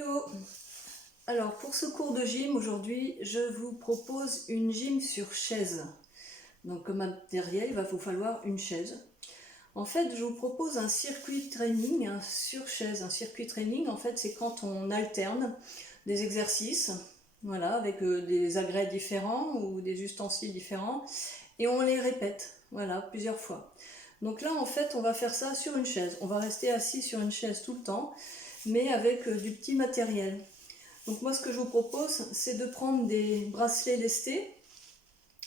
Hello! Alors pour ce cours de gym aujourd'hui, je vous propose une gym sur chaise. Donc comme matériel, il va vous falloir une chaise. En fait, je vous propose un circuit training sur chaise. Un circuit training, en fait, c'est quand on alterne des exercices, voilà, avec des agrès différents ou des ustensiles différents, et on les répète, voilà, plusieurs fois. Donc là, en fait, on va faire ça sur une chaise. On va rester assis sur une chaise tout le temps, mais avec du petit matériel. Donc moi, ce que je vous propose, c'est de prendre des bracelets lestés.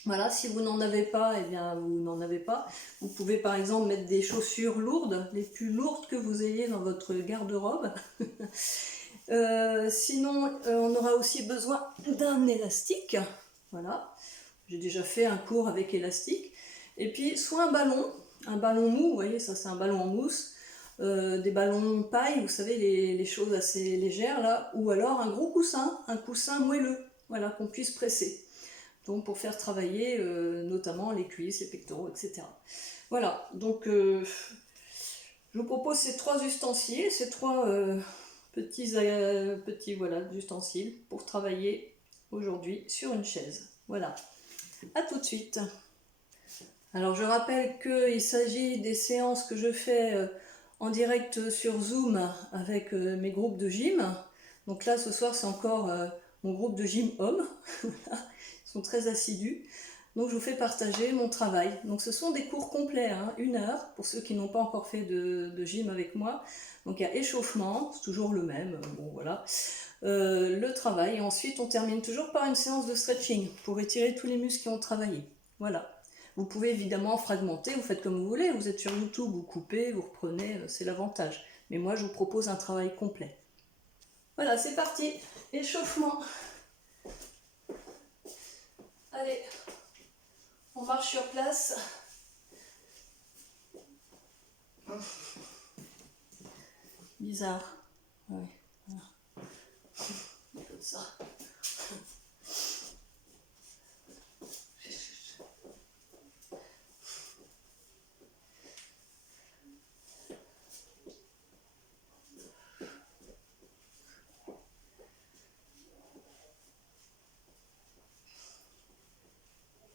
Voilà, si vous n'en avez pas, eh bien vous n'en avez pas. Vous pouvez par exemple mettre des chaussures lourdes, les plus lourdes que vous ayez dans votre garde-robe. Sinon, on aura aussi besoin d'un élastique. Voilà, j'ai déjà fait un cours avec élastique. Et puis, soit un ballon mou, vous voyez, ça c'est un ballon en mousse. Des ballons paille, vous savez, les choses assez légères là, ou alors un gros coussin, un coussin moelleux, voilà, qu'on puisse presser. Donc pour faire travailler notamment les cuisses, les pectoraux, etc. Voilà, donc je vous propose ces trois ustensiles, ces trois petits voilà, ustensiles pour travailler aujourd'hui sur une chaise. Voilà, à tout de suite. Alors je rappelle qu'il s'agit des séances que je fais en direct sur Zoom avec mes groupes de gym. Donc là ce soir c'est encore mon groupe de gym hommes. Ils sont très assidus. Donc je vous fais partager mon travail. Donc ce sont des cours complets, hein, 1 heure pour ceux qui n'ont pas encore fait de gym avec moi. Donc il y a échauffement, c'est toujours le même, bon voilà. Le travail et ensuite on termine toujours par une séance de stretching pour étirer tous les muscles qui ont travaillé. Voilà. Vous pouvez évidemment fragmenter, vous faites comme vous voulez, vous êtes sur YouTube, vous coupez, vous reprenez, c'est l'avantage. Mais moi je vous propose un travail complet. Voilà, c'est parti, échauffement. Allez, on marche sur place. Bizarre. Ouais, voilà. Comme ça.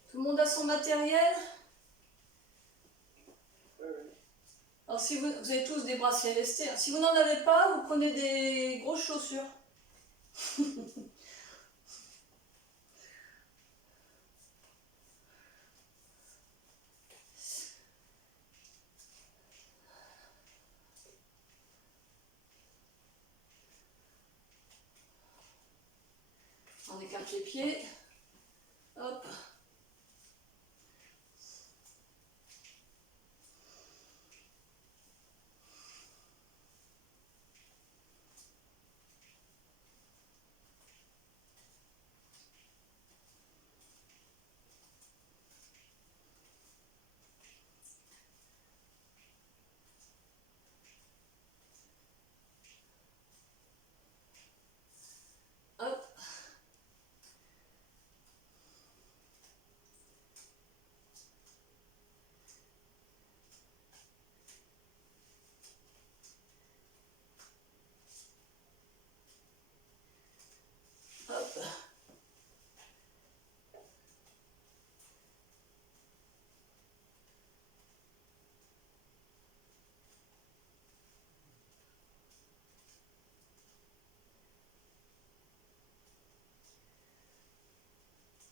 Tout le monde a son matériel? Alors si vous avez tous des bracelets lestés, si vous n'en avez pas, vous prenez des grosses chaussures. On écarte les pieds. Hop. Hop. Hop.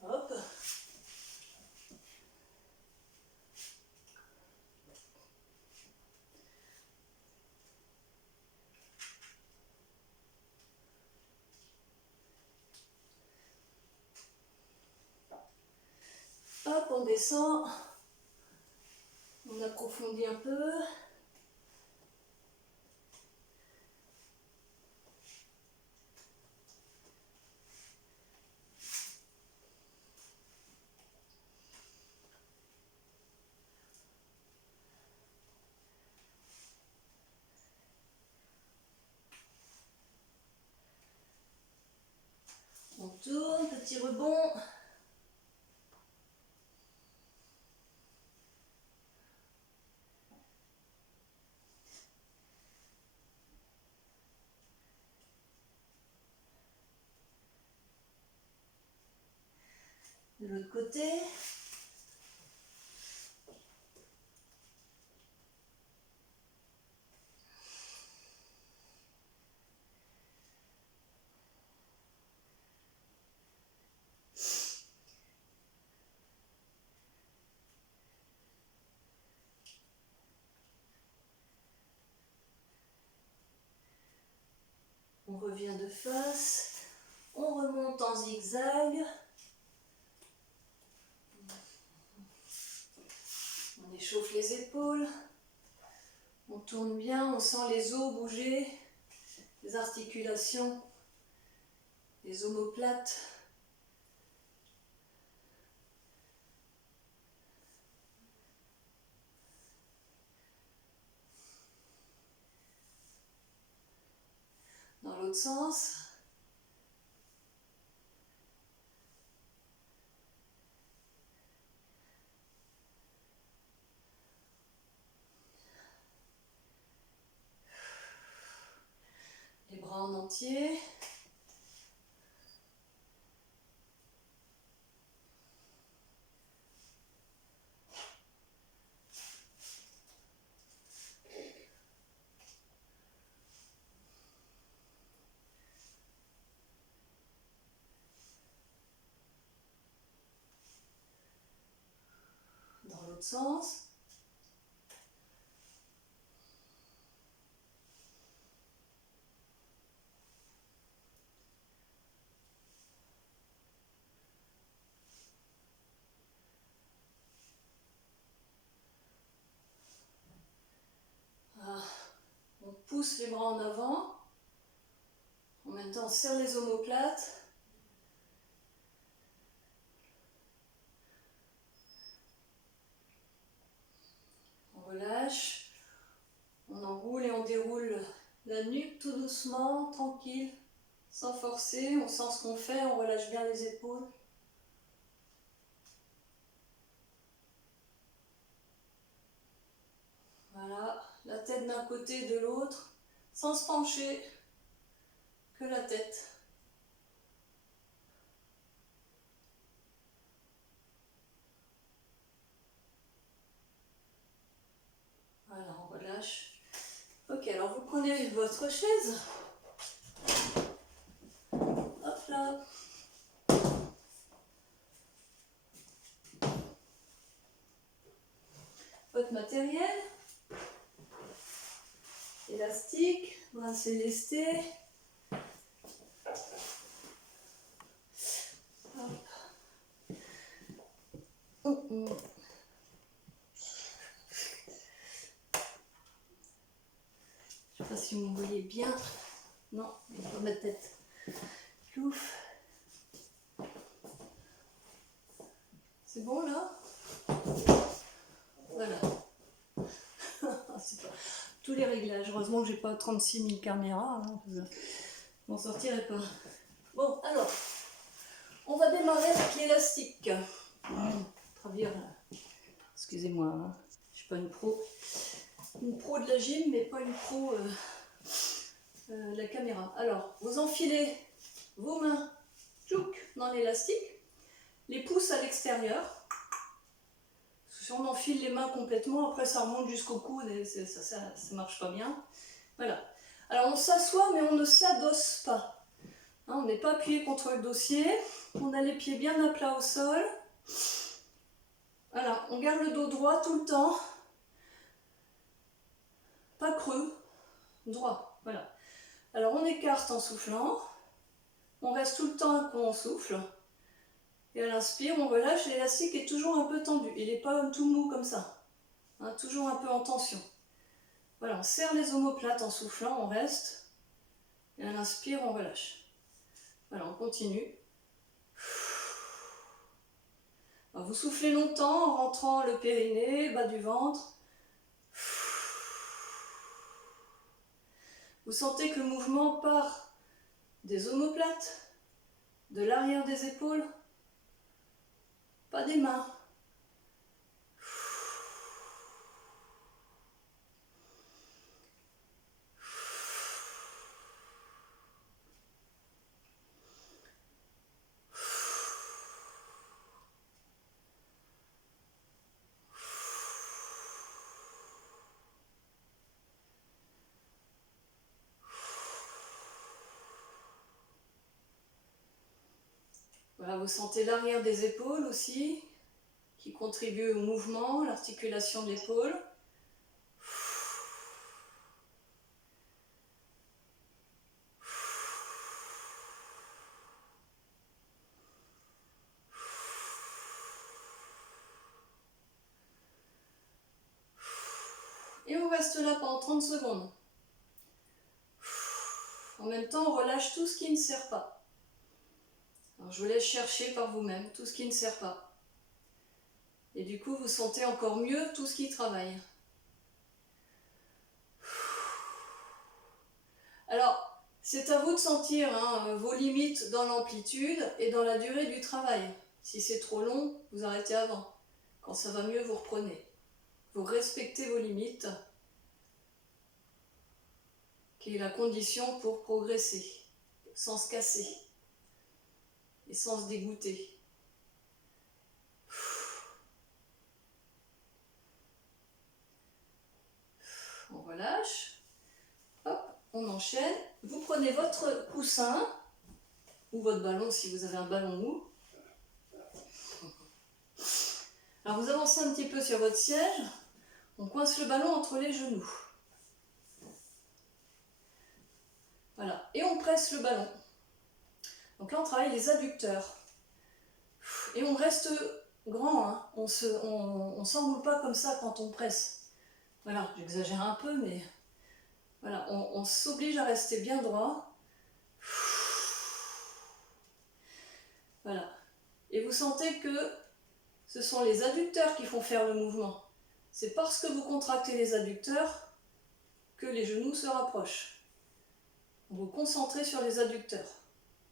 Hop. Hop, on descend. On approfondit un peu. On tourne, petit rebond. De l'autre côté. On revient de face, on remonte en zigzag. On échauffe les épaules, on tourne bien, on sent les os bouger, les articulations, les omoplates. Dans l'autre sens. Les bras en entier. Dans l'autre sens. On pousse les bras en avant. En même temps, on serre les omoplates. On relâche. On enroule et on déroule la nuque tout doucement, tranquille, sans forcer. On sent ce qu'on fait, on relâche bien les épaules. Voilà, la tête d'un côté, de l'autre, sans se pencher, que la tête. Voilà, on relâche. Ok, alors vous prenez votre chaise. Hop là. Votre matériel. Élastique, bracelet lesté. Je ne sais pas si vous me voyez bien. Non, pas ma tête. Plouf. C'est bon là? Voilà. C'est pas... Tous les réglages. Heureusement que j'ai pas 36 000 caméras. Hein. Je m'en sortirai pas. Bon, alors, on va démarrer avec l'élastique. Travers. Excusez-moi, hein. Je suis pas une pro de la gym, mais pas une pro de la caméra. Alors, vous enfilez vos mains dans l'élastique, les pouces à l'extérieur. Si on enfile les mains complètement, après ça remonte jusqu'au coude et ça marche pas bien. Voilà. Alors on s'assoit, mais on ne s'adosse pas. Hein, on n'est pas appuyé contre le dossier. On a les pieds bien à plat au sol. Voilà, on garde le dos droit tout le temps. Pas creux, droit. Voilà. Alors on écarte en soufflant. On reste tout le temps quand on souffle. Et à l'inspire, on relâche. L'élastique est toujours un peu tendu. Il n'est pas tout mou comme ça. Hein, toujours un peu en tension. Voilà, on serre les omoplates en soufflant, on reste. Et à l'inspire, on relâche. Voilà, on continue. Alors, vous soufflez longtemps en rentrant le périnée, bas du ventre. Vous sentez que le mouvement part des omoplates, de l'arrière des épaules, pas des mains. Voilà, vous sentez l'arrière des épaules aussi, qui contribue au mouvement, l'articulation de l'épaule. Et on reste là pendant 30 secondes. En même temps, on relâche tout ce qui ne sert pas. Alors, je vous laisse chercher par vous-même tout ce qui ne sert pas. Et du coup, vous sentez encore mieux tout ce qui travaille. Alors, c'est à vous de sentir vos limites dans l'amplitude et dans la durée du travail. Si c'est trop long, vous arrêtez avant. Quand ça va mieux, vous reprenez. Vous respectez vos limites, qui est la condition pour progresser, sans se casser et sans se dégoûter. On relâche, hop, on enchaîne. Vous prenez votre coussin ou votre ballon si vous avez un ballon mou. Alors vous avancez un petit peu sur votre siège, on coince le ballon entre les genoux. Voilà, et on presse le ballon. Donc là on travaille les adducteurs. Et on reste grand, hein. On s'enroule pas comme ça quand on presse. Voilà, j'exagère un peu, mais voilà, on s'oblige à rester bien droit. Voilà. Et vous sentez que ce sont les adducteurs qui font faire le mouvement. C'est parce que vous contractez les adducteurs que les genoux se rapprochent. Vous vous concentrez sur les adducteurs.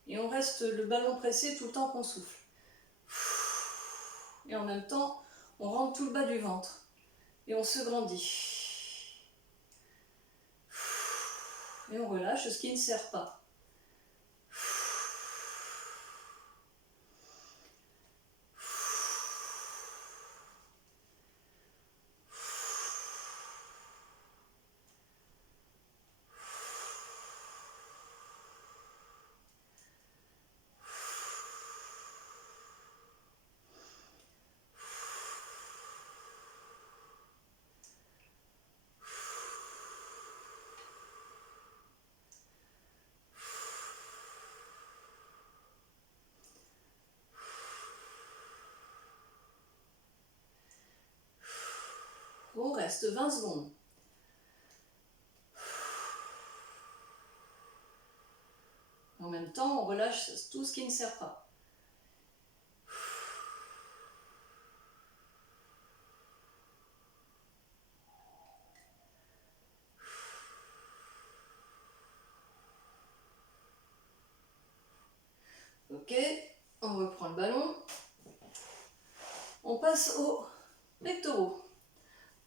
Et on reste le ballon pressé tout le temps qu'on souffle. Et en même temps, on rentre tout le bas du ventre. Et on se grandit. Et on relâche ce qui ne sert pas. On reste 20 secondes. En même temps, on relâche tout ce qui ne sert pas. Ok, on reprend le ballon. On passe aux pectoraux.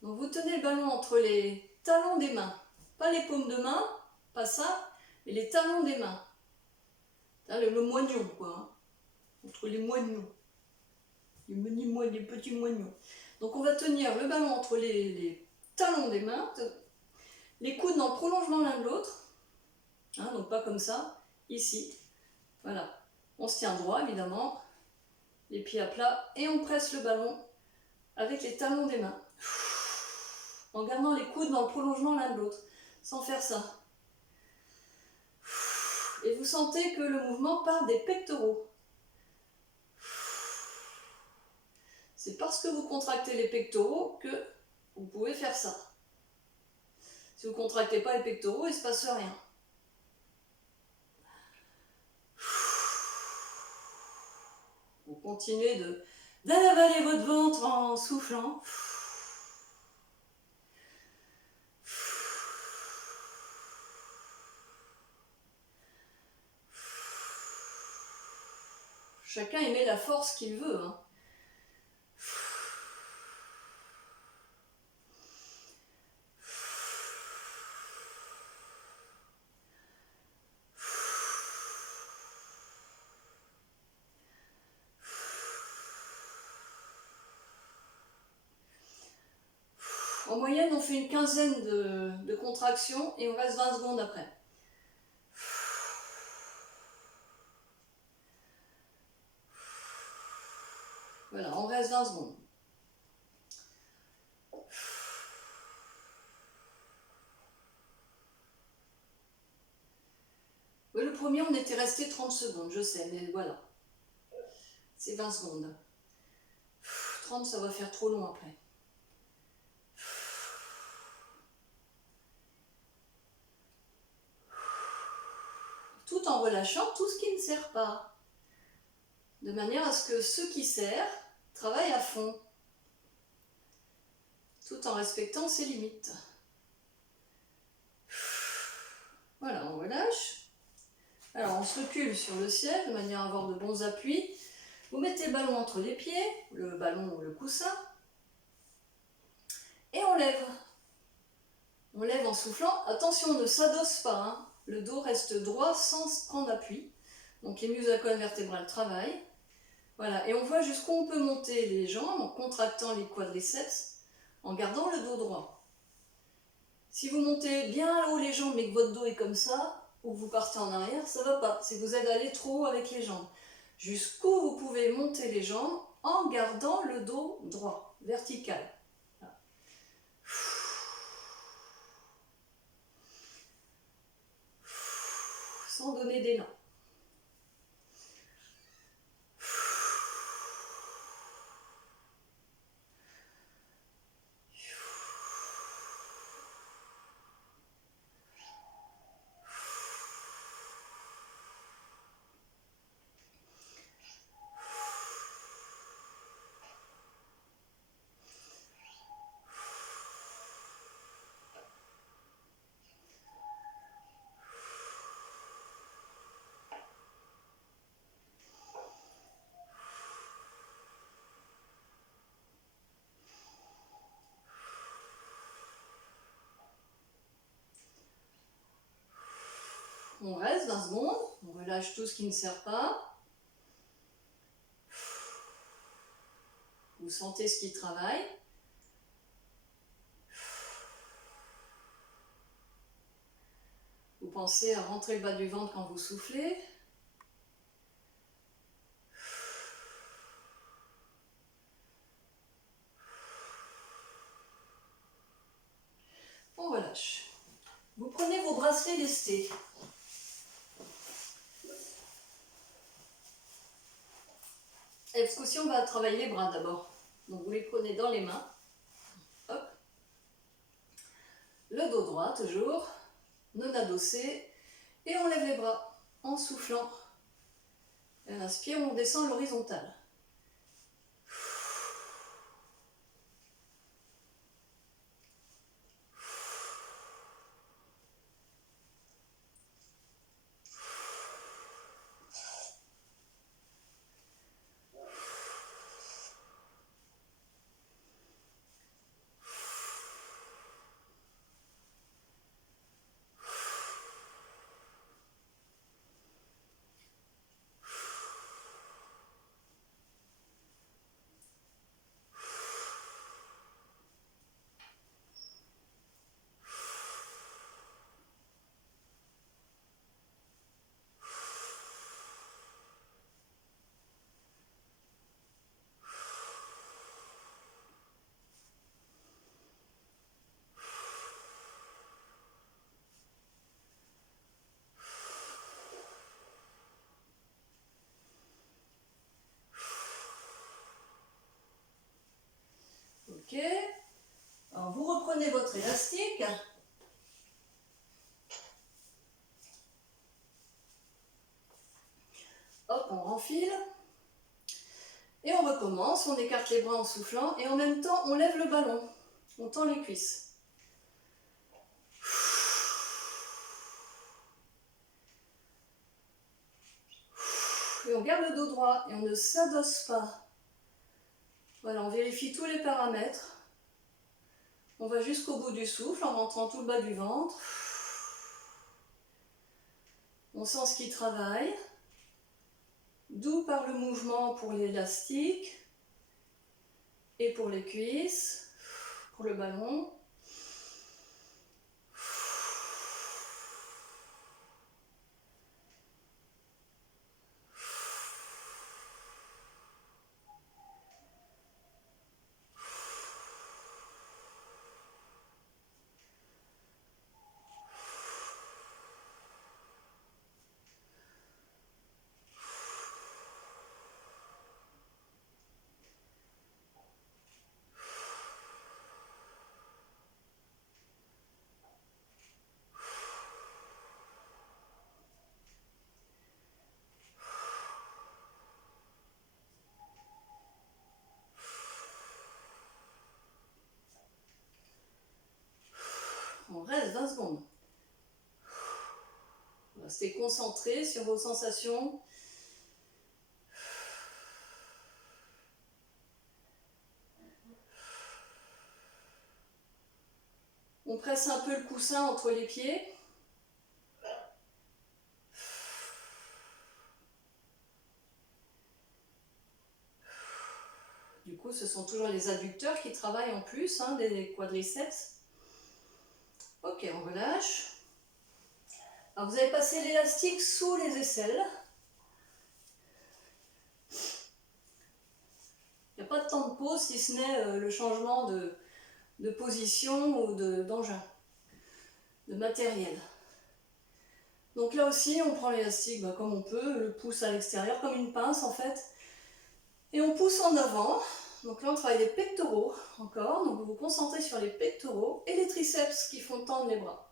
Donc vous tenez le ballon entre les talons des mains. Pas les paumes de main, pas ça, mais les talons des mains. Le moignon, quoi. Hein. Entre les moignons. Les petits moignons. Donc on va tenir le ballon entre les talons des mains, les coudes dans le prolongement l'un de l'autre. Hein, donc pas comme ça, ici. Voilà. On se tient droit, évidemment. Les pieds à plat. Et on presse le ballon avec les talons des mains. En gardant les coudes dans le prolongement l'un de l'autre. Sans faire ça. Et vous sentez que le mouvement part des pectoraux. C'est parce que vous contractez les pectoraux que vous pouvez faire ça. Si vous ne contractez pas les pectoraux, il ne se passe rien. Vous continuez d'avaler votre ventre en soufflant. Chacun y met la force qu'il veut. Hein. En moyenne, on fait une quinzaine de contractions et on reste 20 secondes après. Voilà, on reste 20 secondes. Oui, le premier, on était resté 30 secondes, je sais, mais voilà. C'est 20 secondes. 30, ça va faire trop long après. Tout en relâchant tout ce qui ne sert pas. De manière à ce que ce qui sert travaille à fond. Tout en respectant ses limites. Voilà, on relâche. Alors, on se recule sur le siège de manière à avoir de bons appuis. Vous mettez le ballon entre les pieds, le ballon ou le coussin. Et on lève. On lève en soufflant. Attention, on ne s'adosse pas. Hein. Le dos reste droit sans prendre appui. Donc les muscles de la colonne vertébrale travaillent. Voilà, et on voit jusqu'où on peut monter les jambes en contractant les quadriceps, en gardant le dos droit. Si vous montez bien haut les jambes mais que votre dos est comme ça, ou que vous partez en arrière, ça ne va pas. C'est que vous allez aller trop haut avec les jambes. Jusqu'où vous pouvez monter les jambes en gardant le dos droit, vertical. Voilà. Sans donner d'élan. On reste 20 secondes, on relâche tout ce qui ne sert pas. Vous sentez ce qui travaille. Vous pensez à rentrer le bas du ventre quand vous soufflez. On relâche. Vous prenez vos bracelets lestés. Et parce qu'aussi on va travailler les bras d'abord. Donc vous les prenez dans les mains. Hop. Le dos droit toujours. Non adossé. Et on lève les bras en soufflant. Et on inspire, on descend l'horizontale. Ok. Alors vous reprenez votre élastique. Hop, on renfile. Et on recommence, on écarte les bras en soufflant et en même temps on lève le ballon. On tend les cuisses. Et on garde le dos droit et on ne s'adosse pas. Voilà, on vérifie tous les paramètres. On va jusqu'au bout du souffle en rentrant tout le bas du ventre. On sent ce qui travaille. Doux par le mouvement pour l'élastique et pour les cuisses, pour le ballon. reste 20 secondes. Restez concentré sur vos sensations. On presse un peu le coussin entre les pieds. Du coup, ce sont toujours les adducteurs qui travaillent en plus des quadriceps. Ok, on relâche. Alors, vous avez passé l'élastique sous les aisselles. Il n'y a pas de temps de pause si ce n'est le changement de position ou d'engin, de matériel. Donc là aussi, on prend l'élastique comme on peut, le pouce à l'extérieur, comme une pince en fait. Et on pousse en avant. Donc là, on travaille les pectoraux encore. Donc vous vous concentrez sur les pectoraux et les triceps qui font tendre les bras.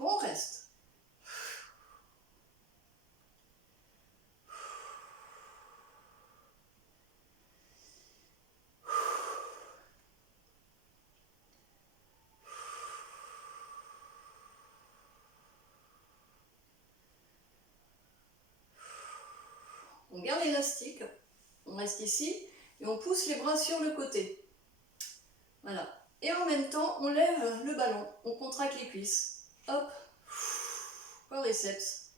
On reste. On garde l'élastique, on reste ici et on pousse les bras sur le côté. Voilà. Et en même temps, on lève le ballon, on contracte les cuisses. Hop, quadriceps.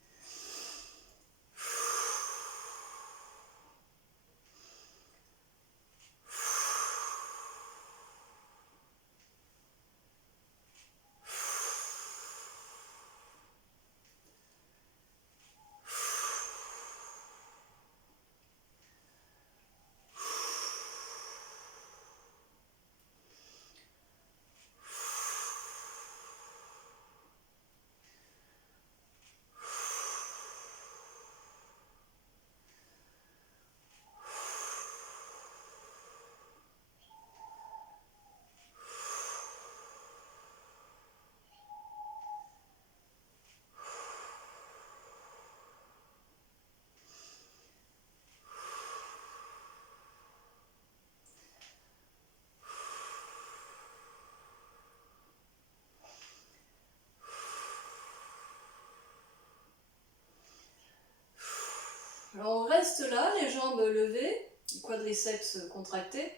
Alors on reste là, les jambes levées, les quadriceps contractés,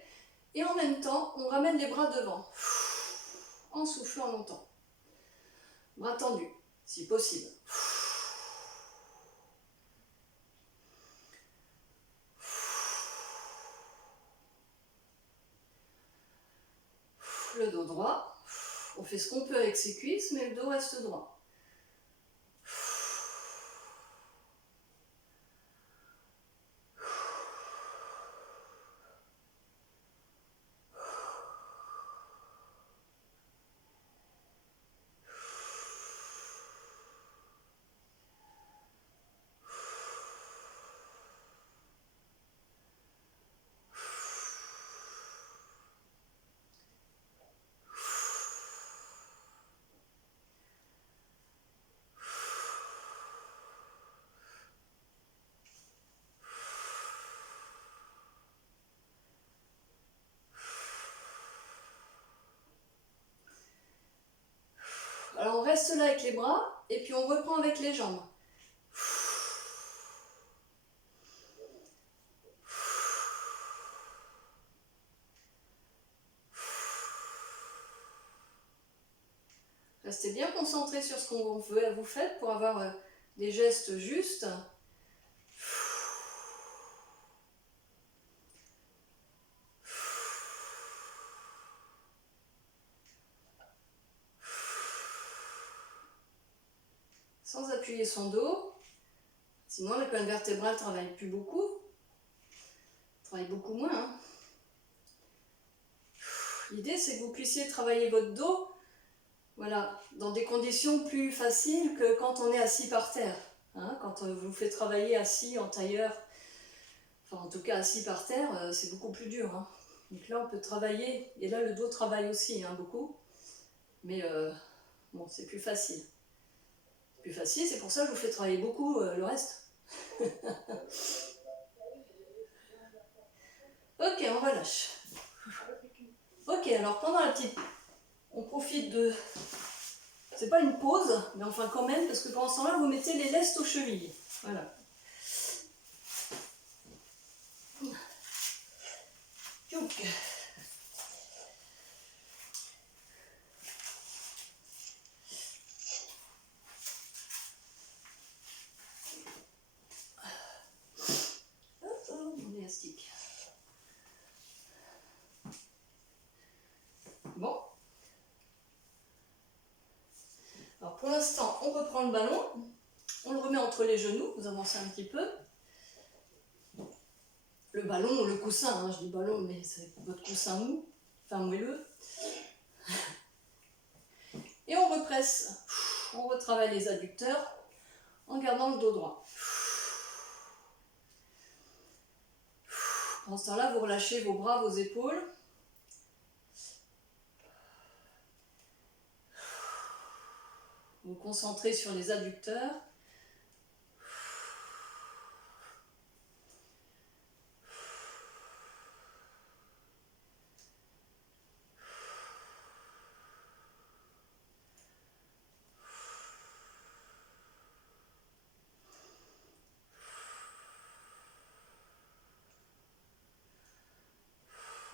et en même temps, on ramène les bras devant, en soufflant longtemps. Bras tendus, si possible. Le dos droit, on fait ce qu'on peut avec ses cuisses, mais le dos reste droit. Alors on reste là avec les bras, et puis on reprend avec les jambes. Restez bien concentrés sur ce qu'on veut, vous faites pour avoir des gestes justes. Sans appuyer son dos, sinon la colonne vertébrale ne travaille plus beaucoup, travaille beaucoup moins. Hein. L'idée c'est que vous puissiez travailler votre dos, voilà, dans des conditions plus faciles que quand on est assis par terre. Hein. Quand vous faites travailler assis en tailleur, enfin en tout cas assis par terre, c'est beaucoup plus dur. Hein. Donc là on peut travailler, et là le dos travaille aussi hein, beaucoup, mais bon c'est plus facile. Plus facile, c'est pour ça que je vous fais travailler beaucoup le reste. Ok, on relâche. Ok, alors pendant la petite... On profite de... C'est pas une pause, mais enfin quand même, parce que pendant ce temps-là, vous mettez les lestes aux chevilles. Voilà. Donc... mon élastique. Bon. Alors pour l'instant, on reprend le ballon, on le remet entre les genoux, vous avancez un petit peu. Le ballon ou le coussin, hein, je dis ballon, mais c'est votre coussin mou, enfin moelleux. Et on represse, on retravaille les adducteurs en gardant le dos droit. Pendant ce temps-là, vous relâchez vos bras, vos épaules. Vous vous concentrez sur les adducteurs.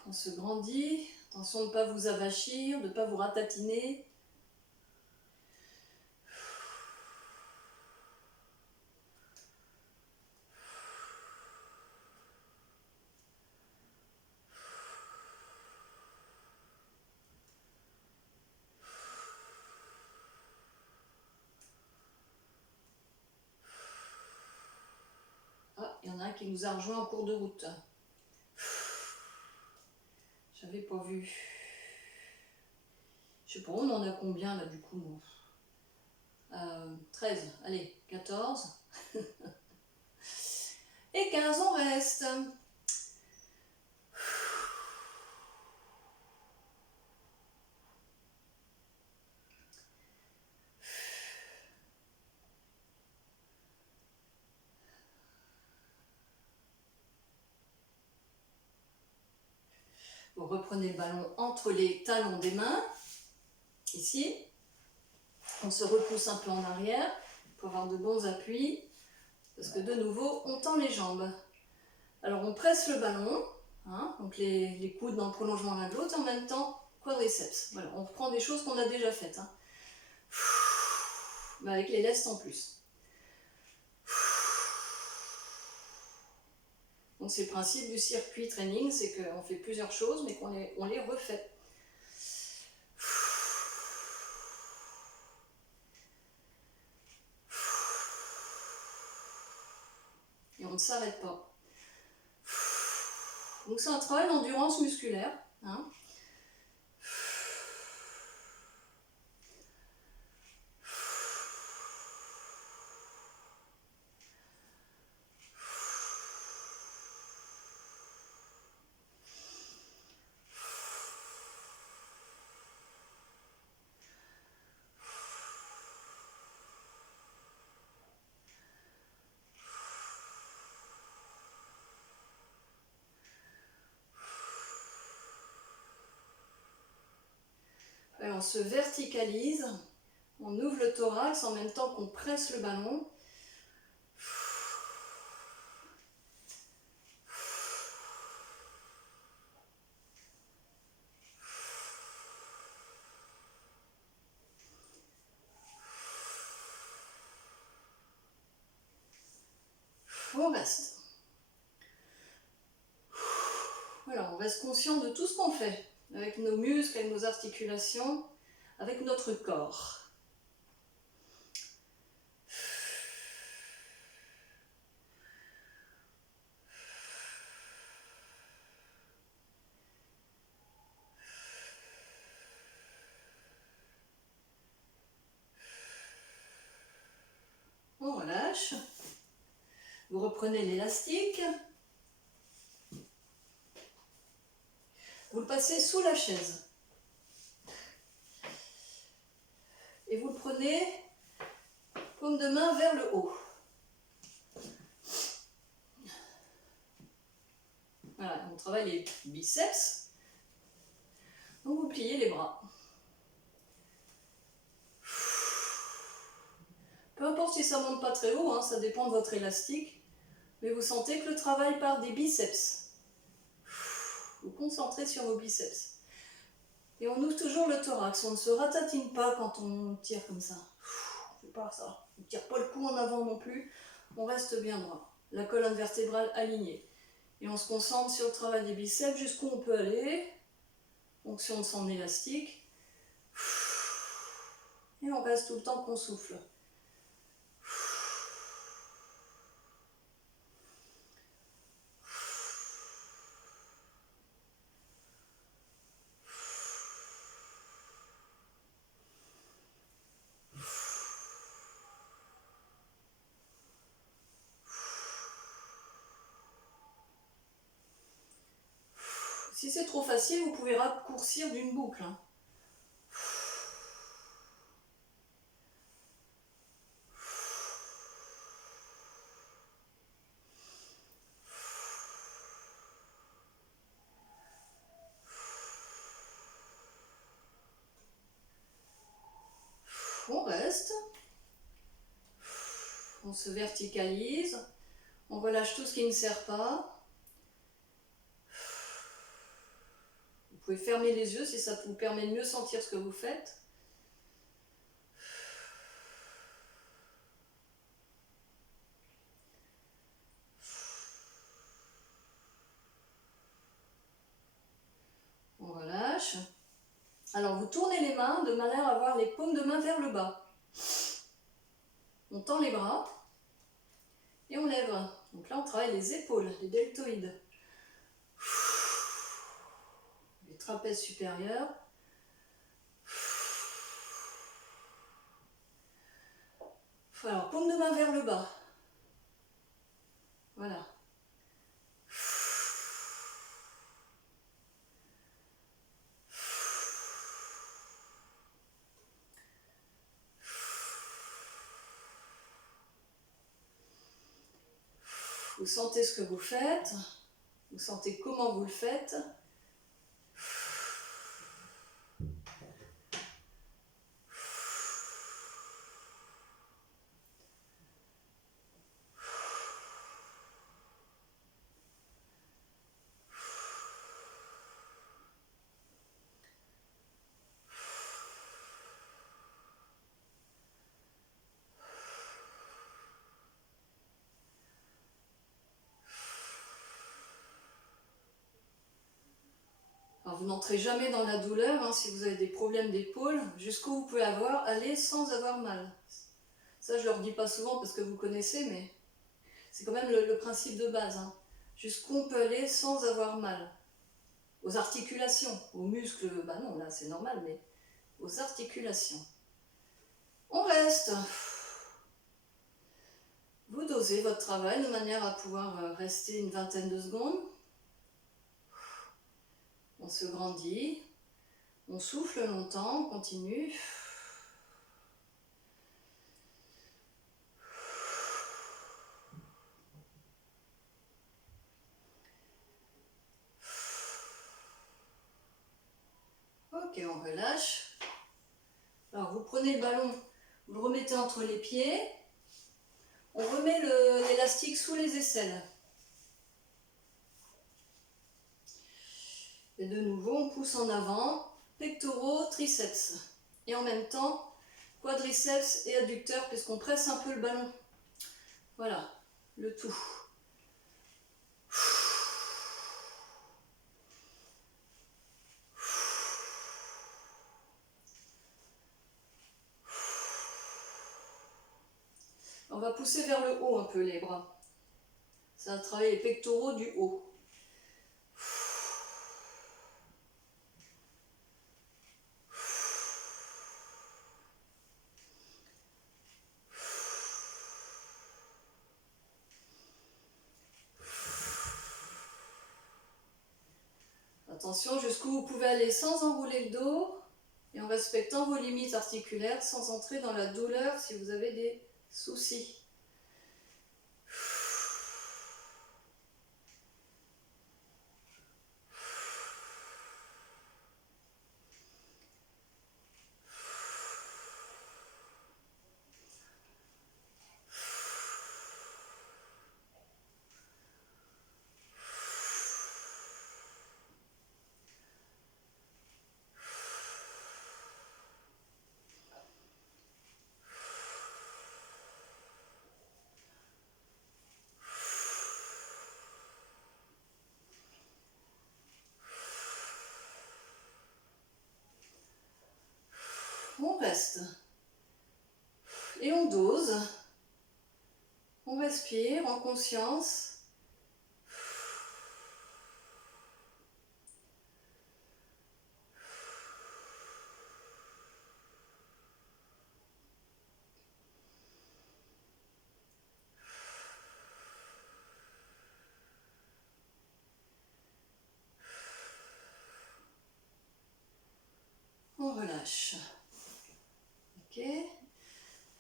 On se grandit. Attention de ne pas vous avachir, de ne pas vous ratatiner. Ah, il y en a un qui nous a rejoint en cours de route. J'avais pas vu. Je sais pas, on en a combien là du coup 13, allez, 14. Et 15, on reste. Vous reprenez le ballon entre les talons des mains, ici. On se repousse un peu en arrière pour avoir de bons appuis, parce que de nouveau, on tend les jambes. Alors on presse le ballon, hein, donc les coudes dans le prolongement l'un de l'autre, en même temps quadriceps. Voilà, on reprend des choses qu'on a déjà faites, hein. Mais avec les lestes en plus. Donc c'est le principe du circuit training, c'est qu'on fait plusieurs choses, mais qu'on les refait. Et on ne s'arrête pas. Donc c'est un travail d'endurance musculaire. Hein. Et on se verticalise, on ouvre le thorax en même temps qu'on presse le ballon. On reste. Voilà, on reste conscient de tout ce qu'on fait, avec nos muscles, avec nos articulations, avec notre corps. On relâche. Vous reprenez l'élastique. Vous le passez sous la chaise. Et vous le prenez paume de main vers le haut. Voilà, on travaille les biceps. Donc vous pliez les bras. Peu importe si ça ne monte pas très haut, hein, ça dépend de votre élastique. Mais vous sentez que le travail part des biceps. Vous concentrez sur vos biceps. Et on ouvre toujours le thorax. On ne se ratatine pas quand on tire comme ça. On ne fait pas ça. On ne tire pas le cou en avant non plus. On reste bien droit. La colonne vertébrale alignée. Et on se concentre sur le travail des biceps jusqu'où on peut aller. Fonction de son élastique. Et on reste tout le temps qu'on souffle. Si c'est trop facile, vous pouvez raccourcir d'une boucle. On reste. On se verticalise. On relâche tout ce qui ne sert pas. Vous pouvez fermer les yeux si ça vous permet de mieux sentir ce que vous faites. On relâche. Alors vous tournez les mains de manière à avoir les paumes de main vers le bas. On tend les bras et on lève. Donc là on travaille les épaules, les deltoïdes. Les trapèzes supérieurs. Alors paume de main vers le bas. Voilà. Vous sentez ce que vous faites, vous sentez comment vous le faites. Alors vous n'entrez jamais dans la douleur, hein, si vous avez des problèmes d'épaule, jusqu'où vous pouvez aller sans avoir mal. Ça je ne le redis pas souvent parce que vous connaissez, mais c'est quand même le principe de base. Hein. Jusqu'où on peut aller sans avoir mal. Aux articulations, aux muscles, bah non là c'est normal, mais aux articulations. On reste. Vous dosez votre travail de manière à pouvoir rester une vingtaine de secondes. On se grandit, on souffle longtemps, on continue. Ok, on relâche. Alors vous prenez le ballon, vous le remettez entre les pieds. On remet l'élastique sous les aisselles. Et de nouveau, on pousse en avant, pectoraux, triceps. Et en même temps, quadriceps et adducteurs, puisqu'on presse un peu le ballon. Voilà, le tout. On va pousser vers le haut un peu les bras. Ça va travailler les pectoraux du haut. Attention jusqu'où vous pouvez aller sans enrouler le dos et en respectant vos limites articulaires, sans entrer dans la douleur si vous avez des soucis. On reste et on dose, on respire en conscience. On relâche. Ok.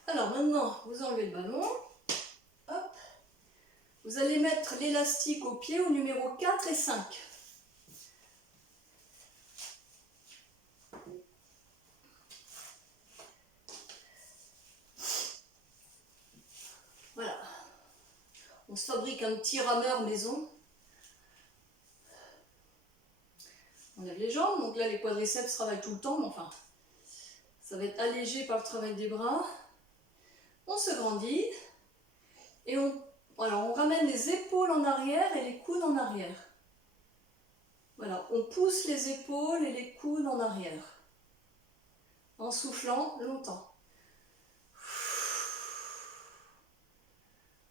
Alors maintenant, vous enlevez le ballon. Hop. Vous allez mettre l'élastique au pied au numéro 4 et 5. Voilà. On se fabrique un petit rameur maison. On lève les jambes, donc là les quadriceps travaillent tout le temps, mais enfin, ça va être allégé par le travail des bras. On se grandit et on ramène les épaules en arrière et les coudes en arrière. Voilà, on pousse les épaules et les coudes en arrière en soufflant longtemps.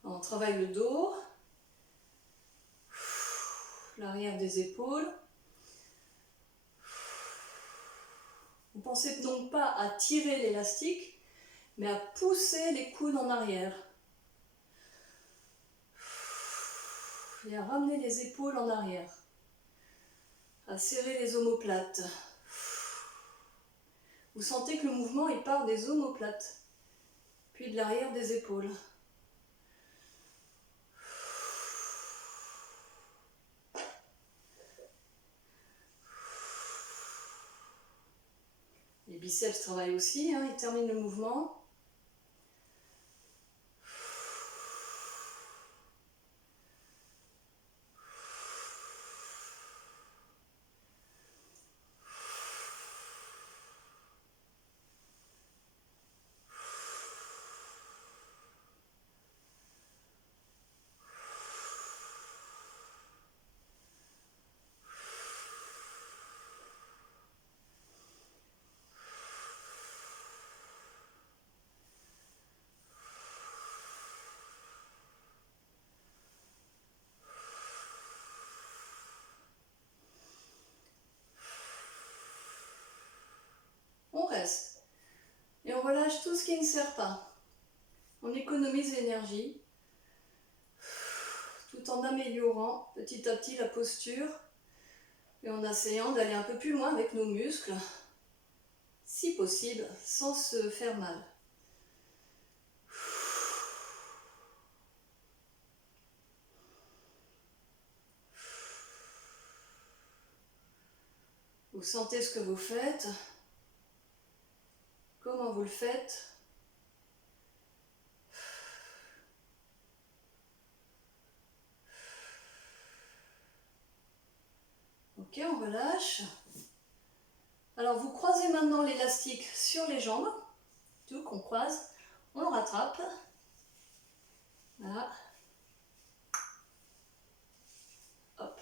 On travaille le dos, l'arrière des épaules. Vous ne pensez donc pas à tirer l'élastique, mais à pousser les coudes en arrière. Et à ramener les épaules en arrière. À serrer les omoplates. Vous sentez que le mouvement il part des omoplates, puis de l'arrière des épaules. Les biceps travaillent aussi, hein, ils terminent le mouvement. On reste et on relâche tout ce qui ne sert pas. On économise l'énergie tout en améliorant petit à petit la posture et en essayant d'aller un peu plus loin avec nos muscles, si possible, sans se faire mal. Vous sentez ce que vous faites, comment vous le faites. Ok, on relâche. Alors vous croisez maintenant l'élastique sur les jambes, tout qu'on croise, on le rattrape. Voilà. Hop.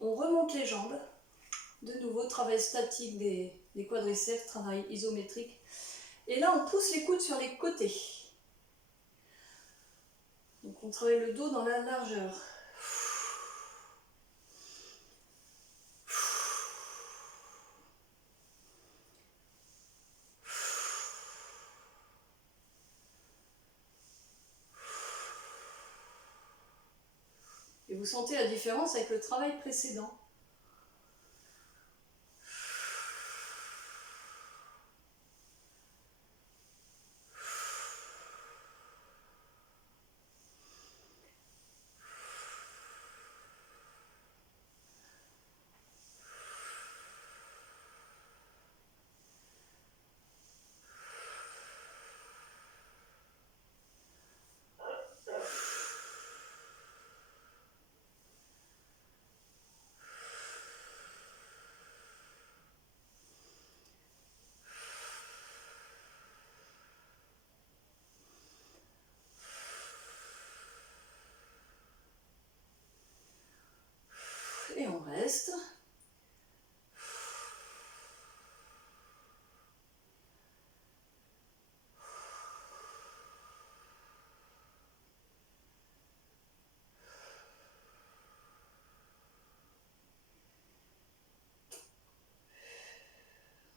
On remonte les jambes. De nouveau, travail statique des quadriceps, travail isométrique. Et là, on pousse les coudes sur les côtés. Donc on travaille le dos dans la largeur. Et vous sentez la différence avec le travail précédent. Et on reste.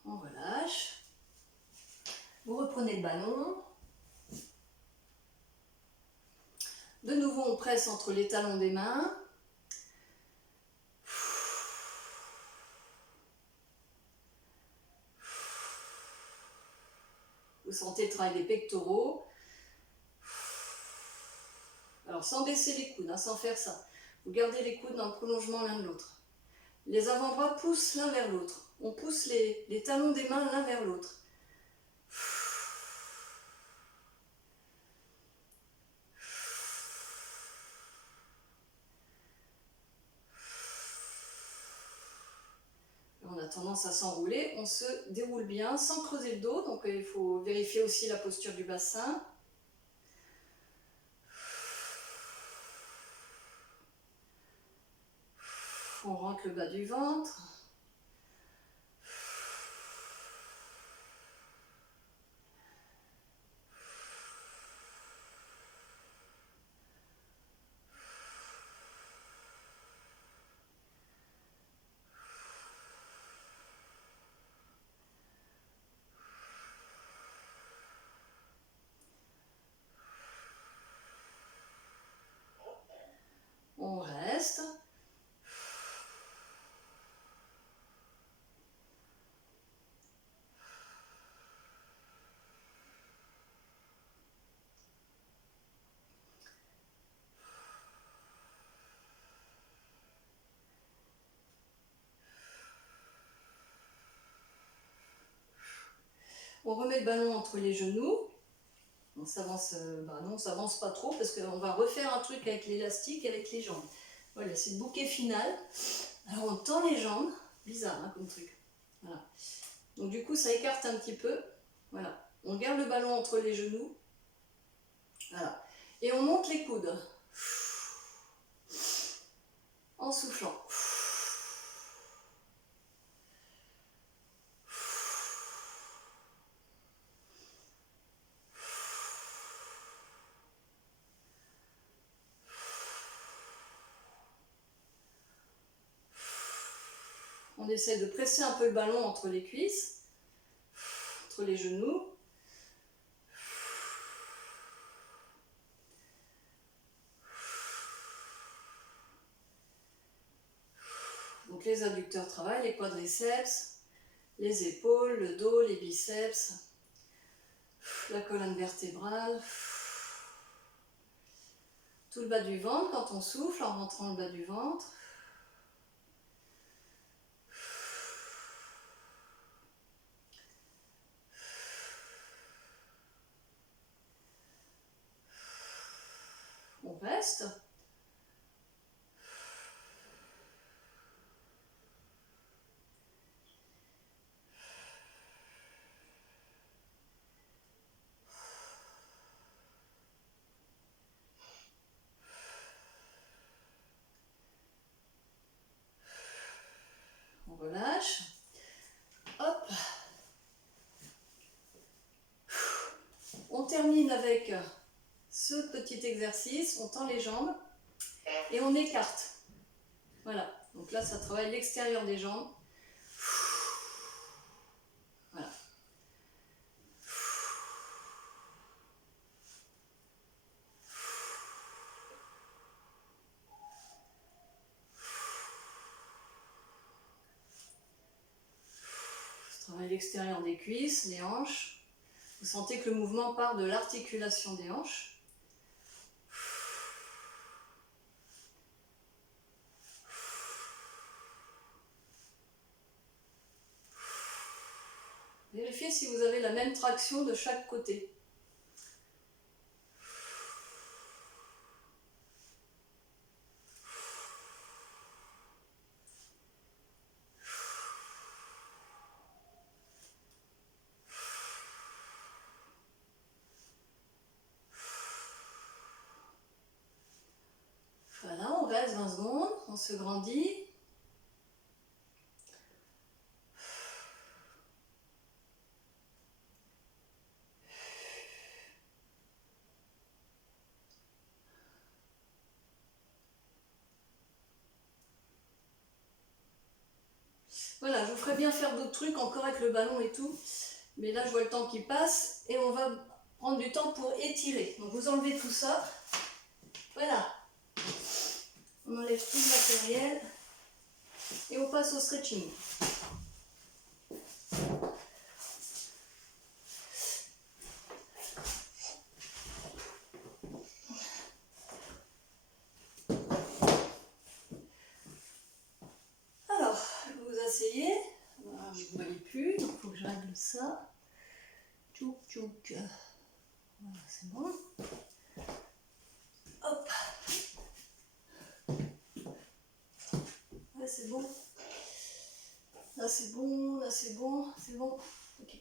On relâche. Vous reprenez le ballon. De nouveau, on presse entre les talons des mains. Vous sentez le travail des pectoraux. Alors sans baisser les coudes, hein, sans faire ça. Vous gardez les coudes dans le prolongement l'un de l'autre. Les avant-bras poussent l'un vers l'autre. On pousse les talons des mains l'un vers l'autre. On a tendance à s'enrouler, on se déroule bien sans creuser le dos, donc il faut vérifier aussi la posture du bassin. On rentre le bas du ventre. On reste. On remet le ballon entre les genoux. On s'avance, non, on s'avance pas trop parce qu'on va refaire un truc avec l'élastique et avec les jambes. Voilà, c'est le bouquet final. Alors on tend les jambes, bizarre hein, comme truc. Voilà. Donc du coup ça écarte un petit peu. Voilà. On garde le ballon entre les genoux. Voilà. Et on monte les coudes. En soufflant. On essaie de presser un peu le ballon entre les cuisses, entre les genoux. Donc les adducteurs travaillent, les quadriceps, les épaules, le dos, les biceps, la colonne vertébrale, tout le bas du ventre quand on souffle en rentrant le bas du ventre. On reste. On relâche. Hop. On termine avec ce ce petit exercice, on tend les jambes et on écarte. Voilà, donc là ça travaille l'extérieur des jambes. Voilà. Ça travaille l'extérieur des cuisses, les hanches. Vous sentez que le mouvement part de l'articulation des hanches. Vérifiez si vous avez la même traction de chaque côté. Voilà, on reste 20 secondes, on se grandit. Voilà, je vous ferai bien faire d'autres trucs encore avec le ballon et tout. Mais là, je vois le temps qui passe et on va prendre du temps pour étirer. Donc, vous enlevez tout ça. Voilà. On enlève tout le matériel et on passe au stretching. Alors, vous vous asseyez. Voilà, vous ne voyez plus, donc il faut que je règle ça. Tchouk, tchouk. Voilà, c'est bon. Hop. Là, c'est bon. Là, c'est bon. Là, c'est bon. C'est bon. Ok.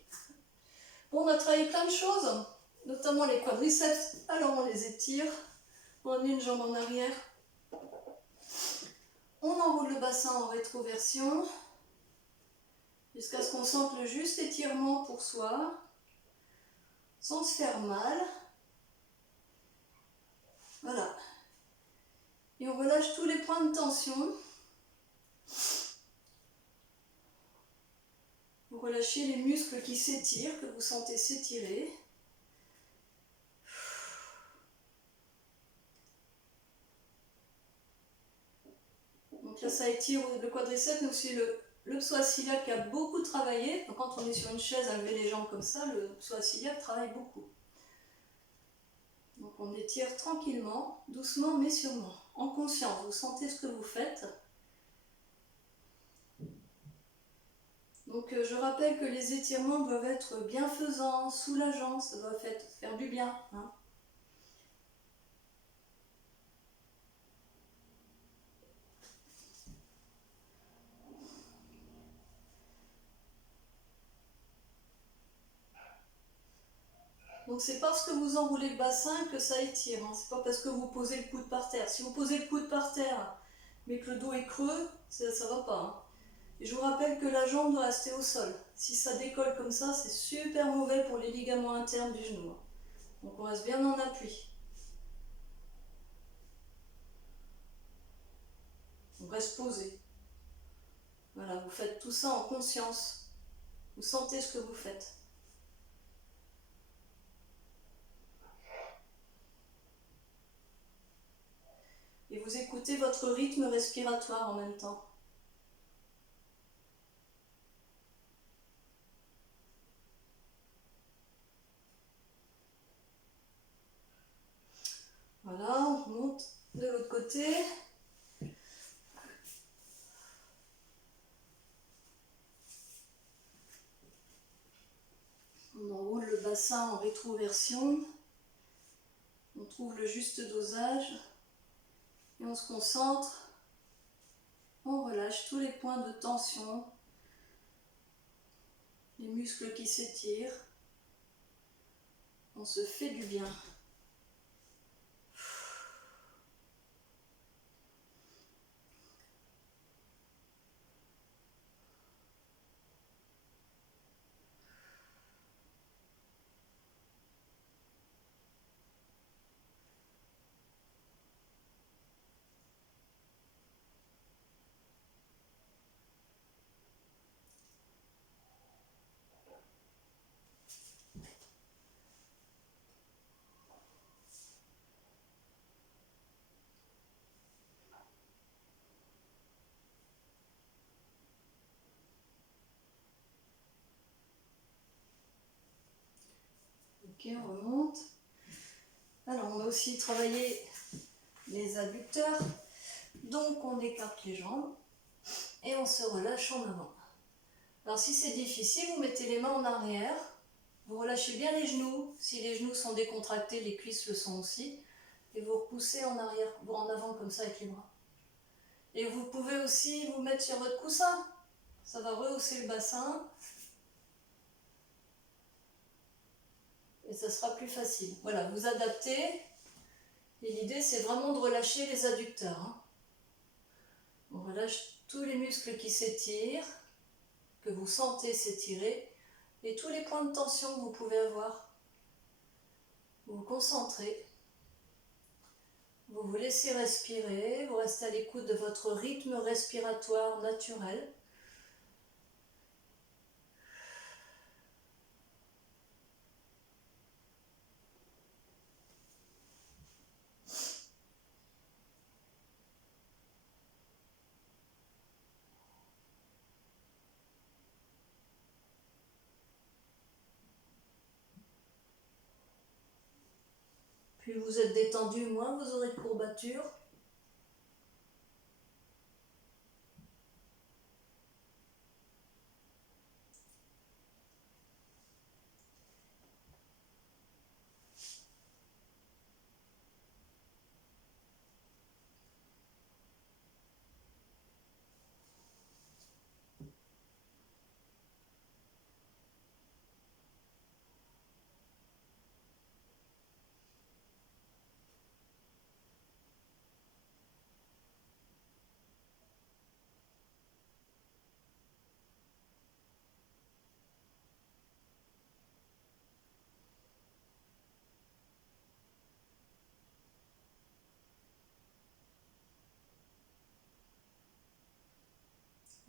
Bon, on a travaillé plein de choses, notamment les quadriceps. Alors, on les étire. On met une jambe en arrière. On enroule le bassin en rétroversion jusqu'à ce qu'on sente le juste étirement pour soi, sans se faire mal. Voilà. Et on relâche tous les points de tension. Vous relâchez les muscles qui s'étirent, que vous sentez s'étirer. Donc là, ça étire le quadriceps, mais aussi le psoas iliaque qui a beaucoup travaillé. Donc quand on est sur une chaise à lever les jambes comme ça, le psoas iliaque travaille beaucoup. Donc on étire tranquillement, doucement mais sûrement, en conscience. Vous sentez ce que vous faites. Donc je rappelle que les étirements doivent être bienfaisants, soulageants, ça doit faire du bien. Hein. Donc c'est parce que vous enroulez le bassin que ça étire, hein. C'est pas parce que vous posez le coude par terre. Si vous posez le coude par terre mais que le dos est creux, ça va pas. Hein. Et je vous rappelle que la jambe doit rester au sol. Si ça décolle comme ça, c'est super mauvais pour les ligaments internes du genou. Donc on reste bien en appui. On reste posé. Voilà, vous faites tout ça en conscience. Vous sentez ce que vous faites. Et vous écoutez votre rythme respiratoire en même temps. Voilà, on remonte de l'autre côté. On enroule le bassin en rétroversion. On trouve le juste dosage. Et on se concentre. On relâche tous les points de tension. Les muscles qui s'étirent. On se fait du bien. Ok, on remonte. Alors, on va aussi travailler les adducteurs. Donc, on écarte les jambes et on se relâche en avant. Alors, si c'est difficile, vous mettez les mains en arrière. Vous relâchez bien les genoux. Si les genoux sont décontractés, les cuisses le sont aussi. Et vous repoussez en arrière, ou en avant comme ça avec les bras. Et vous pouvez aussi vous mettre sur votre coussin. Ça va rehausser le bassin. Et ça sera plus facile. Voilà, vous adaptez. Et l'idée, c'est vraiment de relâcher les adducteurs. Hein. On relâche tous les muscles qui s'étirent, que vous sentez s'étirer, et tous les points de tension que vous pouvez avoir. Vous vous concentrez. Vous vous laissez respirer. Vous restez à l'écoute de votre rythme respiratoire naturel. Plus vous êtes détendu, moins vous aurez de courbatures.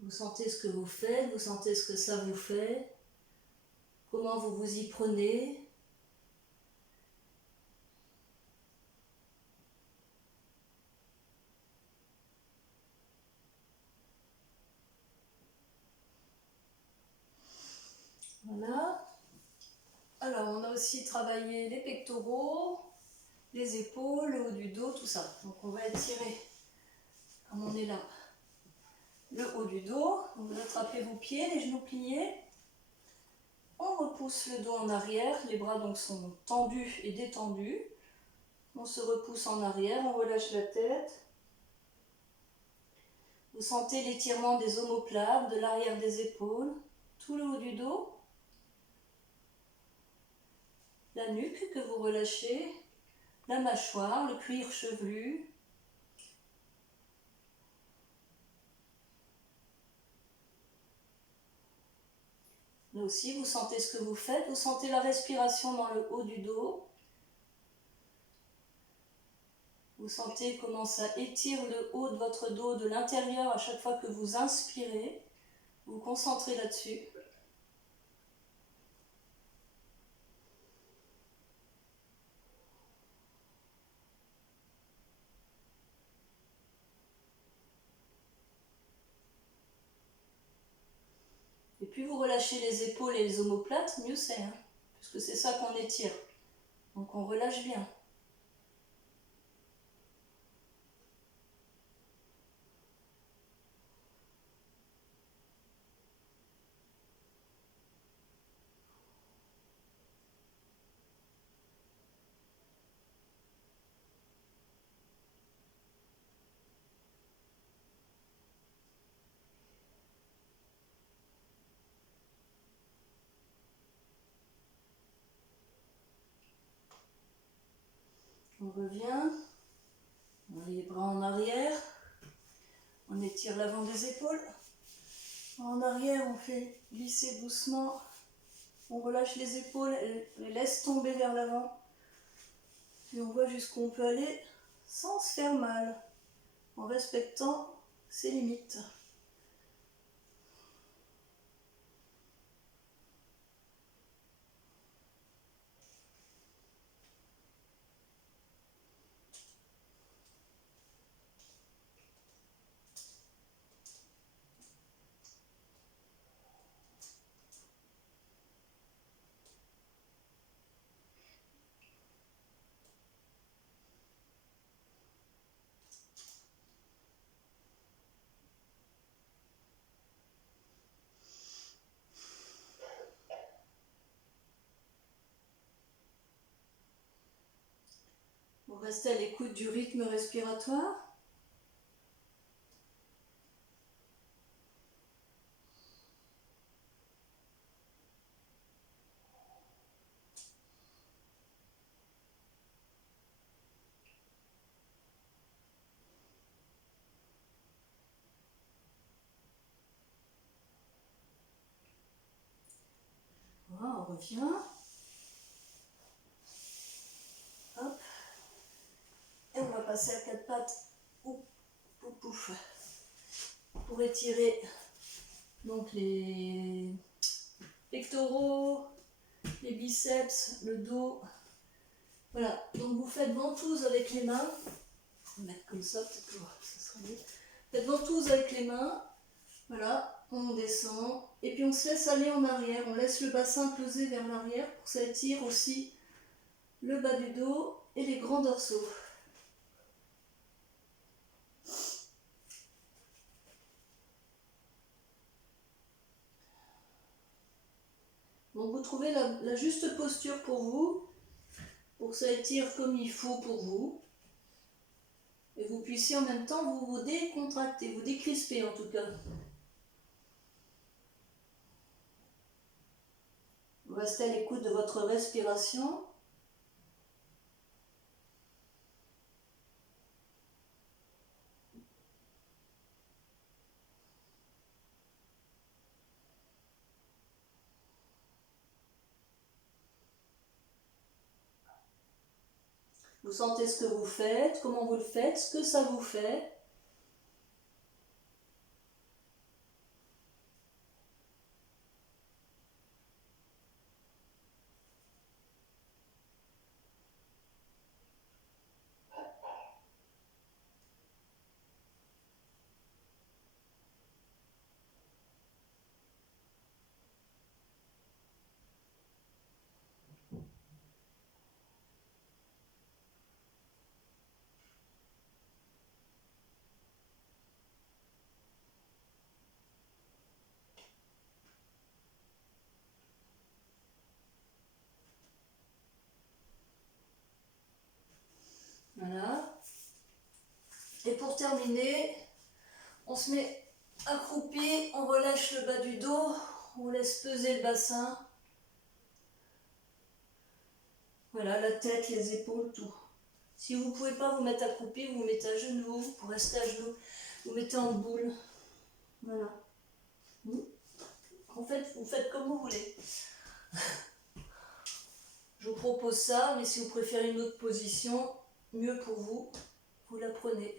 Vous sentez ce que vous faites, vous sentez ce que ça vous fait, comment vous vous y prenez. Voilà. Alors, on a aussi travaillé les pectoraux, les épaules, le haut du dos, tout ça. Donc, on va étirer, comme on est là, le haut du dos. Donc, vous attrapez vos pieds, les genoux pliés. On repousse le dos en arrière. Les bras donc sont tendus et détendus. On se repousse en arrière, on relâche la tête. Vous sentez l'étirement des omoplates, de l'arrière des épaules, tout le haut du dos. La nuque que vous relâchez, la mâchoire, le cuir chevelu. Là aussi, vous sentez ce que vous faites, vous sentez la respiration dans le haut du dos. Vous sentez comment ça étire le haut de votre dos de l'intérieur à chaque fois que vous inspirez. Vous vous concentrez là-dessus. Et puis vous relâchez les épaules et les omoplates, mieux c'est, hein, puisque c'est ça qu'on étire. Donc on relâche bien. On revient, on a les bras en arrière, on étire l'avant des épaules. En arrière, on fait glisser doucement, on relâche les épaules, on les laisse tomber vers l'avant. Et on voit jusqu'où on peut aller sans se faire mal, en respectant ses limites. restez à l'écoute du rythme respiratoire. Voilà, on revient. Hop. Et on va passer à quatre pattes. Ouf, pouf, pouf. Pour étirer donc les pectoraux, les biceps, le dos. Voilà, donc vous faites ventouse avec les mains. On va mettre comme ça, peut-être que ça sera mieux. Faites ventouse avec les mains. Voilà, on descend. Et puis on se laisse aller en arrière. On laisse le bassin peser vers l'arrière pour que ça étire aussi le bas du dos et les grands dorsaux. Donc vous trouvez la juste posture pour que ça étire comme il faut pour vous. Et vous puissiez en même temps vous décontracter, vous décrisper en tout cas. Vous restez à l'écoute de votre respiration. Vous sentez ce que vous faites, comment vous le faites, ce que ça vous fait. Voilà. Et pour terminer, on se met accroupi, on relâche le bas du dos, on laisse peser le bassin. Voilà, la tête, les épaules, tout. Si vous ne pouvez pas vous mettre accroupi, vous vous mettez à genoux, pour rester à genoux, vous mettez en boule. Voilà. En fait, vous faites comme vous voulez. Je vous propose ça, mais si vous préférez une autre position, mieux pour vous, vous la prenez.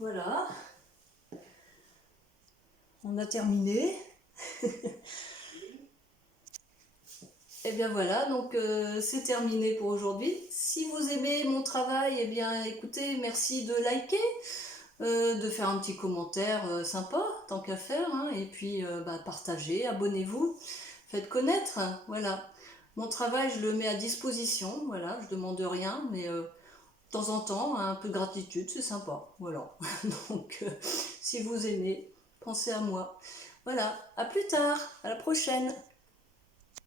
Voilà. On a terminé. Et bien voilà, donc c'est terminé pour aujourd'hui. Si vous aimez mon travail, eh bien écoutez, merci de liker, de faire un petit commentaire sympa, tant qu'à faire, hein, et puis partagez, abonnez-vous, faites connaître, voilà. Mon travail, je le mets à disposition, voilà, je demande rien, mais de temps en temps, un peu de gratitude, c'est sympa, voilà. Donc si vous aimez, pensez à moi. Voilà, à plus tard, à la prochaine.